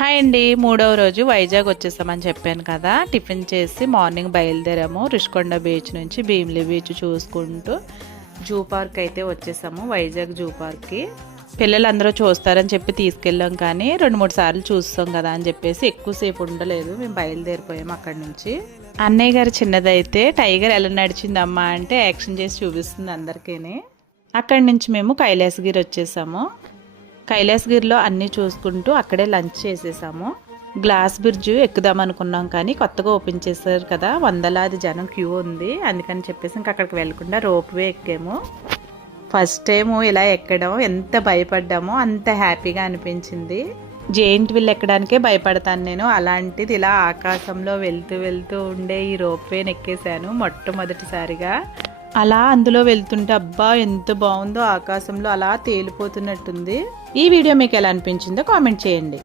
Hi అండి, మూడవ రోజు వైజాగ్ వచ్చేసామని చెప్పాను కదా. టిఫిన్ చేసి మార్నింగ్ బయలుదేరాము. రుషికొండ బీచ్ నుంచి భీమిలి బీచ్ చూసుకుంటూ జూ పార్క్ అయితే వచ్చేసాము. వైజాగ్ జూ పార్క్కి పిల్లలందరూ చూస్తారని చెప్పి తీసుకెళ్ళాం, కానీ 2-3 సార్లు చూస్తాం కదా అని చెప్పేసి ఎక్కువసేపు ఉండలేదు. మేము బయలుదేరిపోయాము అక్కడి నుంచి. అన్నయ్య గారు చిన్నదైతే టైగర్ ఎలా నడిచిందమ్మా అంటే యాక్షన్ చేసి చూపిస్తుంది అందరికీ. అక్కడి నుంచి మేము కైలాసగిరి వచ్చేసాము. కైలాసగిరిలో అన్నీ చూసుకుంటూ అక్కడే లంచ్ చేసేసాము. గ్లాస్ బ్రిడ్జ్ ఎక్కుదాం అనుకున్నాం, కానీ కొత్తగా ఓపెన్ చేశారు కదా, వందలాది జనం క్యూ ఉంది. అందుకని చెప్పేసి ఇంకా అక్కడికి వెళ్ళకుండా రోప్ వే ఎక్కాము. ఫస్ట్ టైము ఇలా ఎక్కడం ఎంత భయపడ్డామో అంత హ్యాపీగా అనిపించింది. జెయింట్ వీల్ ఎక్కడానికే భయపడతాను నేను, అలాంటిది ఇలా ఆకాశంలో వెళ్తూ వెళ్తూ ఉండే ఈ రోప్ వేని ఎక్కేసాను మొట్టమొదటిసారిగా. అలా అందులో వెళ్తుంటే అబ్బా ఎంత బాగుందో, ఆకాశంలో అలా తేలిపోతున్నట్టుంది. ఈ వీడియో మీకు ఎలా అనిపించిందో కామెంట్ చేయండి.